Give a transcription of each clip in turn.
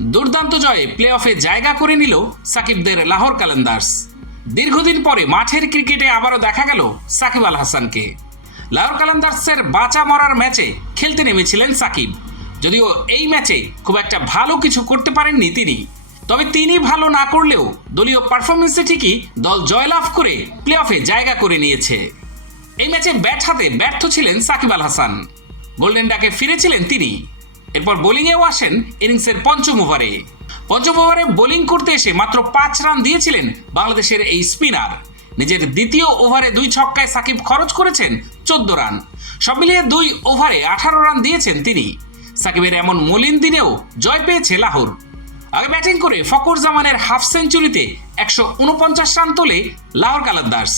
দুর্দান্ত জয়ে প্লে অফে জায়গা করে নিল সাকিবদের লাহোর কালেন্দার্স দীর্ঘদিন পরে মাঠের ক্রিকেটে আবারও দেখা গেল সাকিব আল হাসানকে। লাহোর কালেন্দার্সের বাঁচা মরার ম্যাচে খেলতে নেমেছিলেন সাকিব। যদিও এই ম্যাচে খুব একটা ভালো কিছু করতে পারেননি তিনি। তবে তিনি ভালো না করলেও দলীয় পারফরমেন্সে ঠিকই দল জয়লাভ করে প্লে অফে জায়গা করে নিয়েছে। এই ম্যাচে ব্যাট হাতে ব্যর্থ ছিলেন সাকিব আল হাসান। গোল্ডেন ডাকে ফিরেছিলেন তিনি। এরপর বোলিংয়েও আসেন ইনিংসের পঞ্চম ওভারে। পঞ্চম ওভারে বোলিং করতে এসে মাত্র পাঁচ রান দিয়েছিলেন বাংলাদেশের এই স্পিনার। নিজের দ্বিতীয় ওভারে দুই ছক্কায় সাকিব খরচ করেছেন চোদ্দ রান। সব মিলিয়ে দুই ওভারে আঠারো রান দিয়েছেন তিনি। সাকিবের এমন মলিন দিনেও জয় পেয়েছে লাহোর। আগে ব্যাটিং করে ফকর জামানের হাফ সেঞ্চুরিতে একশো উনপঞ্চাশ রান তোলে লাহোর কালাদ্দার্স।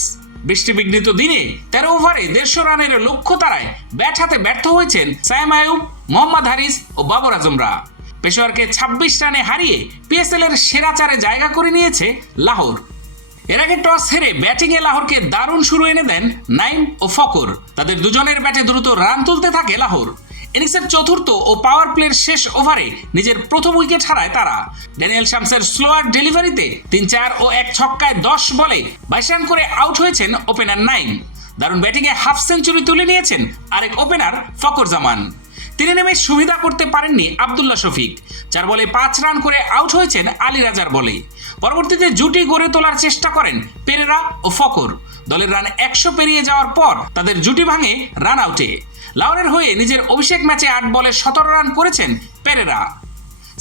বৃষ্টি বিঘ্নিত দিনে তেরো ওভারে দেড়শো রানের লক্ষ্য তারায় ব্যাট হাতে ব্যর্থ হয়েছেন সাইম আয়ুব। মোহাম্মদ হারিস ও বাবর আজমরা। পেশোয়ারকে ছাব্বিশ রানে হারিয়ে পিএসএল এর সেরা চারে জায়গা করে নিয়েছে লাহোর। এর আগে টস হেরে ব্যাটিংয়ে লাহোরকে দারুণ শুরু এনে দেন নাইম ও ফকর তাদের দুজনের ব্যাটে দ্রুত রান তুলতে থাকে লাহোর। ইনিংসের চতুর্থ ও পাওয়ার প্লের শেষ ওভারে নিজের প্রথম উইকেট হারায় তারা। ড্যানিয়েল শামসের স্লোয়ার ডেলিভারিতে তিন চার ও এক ছক্কায় দশ বলে বাইশ রান করে আউট হয়েছেন ওপেনার নাইম। দারুণ ব্যাটিংয়ে হাফ সেঞ্চুরি তুলে নিয়েছেন আরেক ওপেনার ফকর জামান। তিনি নেমে সুবিধা করতে পারেননি আবদুল্লাহ শফিক, যার বলে পাঁচ রান করে আউট হয়েছেন আলী রাজার বলে। পরবর্তীতে জুটি গড়ে তোলার চেষ্টা করেন পেরেরা ও ফকর দলের রান একশো পেরিয়ে যাওয়ার পর তাদের জুটি ভাঙে রান আউটে। লাউরের হয়ে নিজের অভিষেক ম্যাচে আট বলে সতেরো রান করেছেন পেরেরা।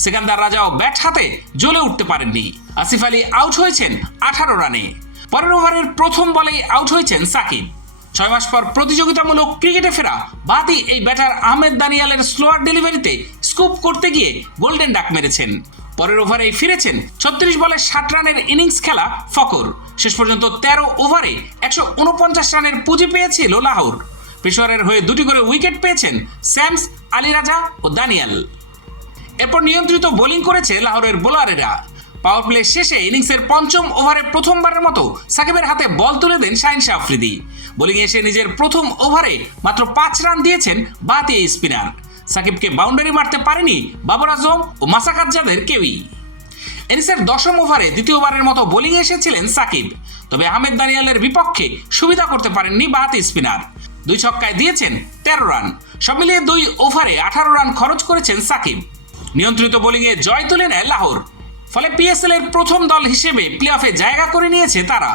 সেকান্দার রাজাও ব্যাট হাতে জ্বলে উঠতে পারেননি। আসিফ আলী আউট হয়েছেন আঠারো রানে। পরের ওভারের প্রথম বলেই আউট হয়েছেন সাকিব। ছয় মাস পর প্রতিযোগিতামূলক ক্রিকেটে ফেরা বাতি এই ব্যাটার আহমেদ দানিয়ালের স্লোয়ার ডেলিভারিতে স্কুপ করতে গিয়ে গোল্ডেন ডাক মেরেছেন। পরের ওভারেই ফিরেছেন ছত্রিশ বলে ষাট রানের ইনিংস খেলা ফকর শেষ পর্যন্ত তেরো ওভারে একশো উনপঞ্চাশ রানের পুঁজি পেয়েছিল লাহোর। পেশোয়ারের হয়ে দুটি করে উইকেট পেয়েছেন স্যামস আলী রাজা ও দানিয়াল। এরপর নিয়ন্ত্রিত বোলিং করেছে লাহোরের বোলারেরা। পাওয়ার প্লে শেষে ইনিংসের পঞ্চম ওভারে প্রথমবারের মতো সাকিবের হাতে বল তুলে দেন শাহিন শাহ আফ্রিদি। বোলিং এসে নিজের প্রথম ওভারে মাত্র পাঁচ রান দিয়েছেন বাতি স্পিনার। সাকিবকে বাউন্ডারি মারতে পারেনি বাবর আজম ও মাসাকাজ্জাদের কেউই। ইনিংসের দশম ওভারে দ্বিতীয়বারের মতো বোলিং এসেছিলেন সাকিব। তবে আহমেদ দানিয়ালের বিপক্ষে সুবিধা করতে পারেননি বাহাতি স্পিনার। দুই ছক্কায় দিয়েছেন তেরো রান। সব মিলিয়ে দুই ওভারে আঠারো রান খরচ করেছেন সাকিব। নিয়ন্ত্রিত বোলিংয়ে জয় তুলে নেয় লাহোর। ফলে পিএসএল এর প্রথম দল হিসেবে প্লে অফে জায়গা করে নিয়েছে তারা।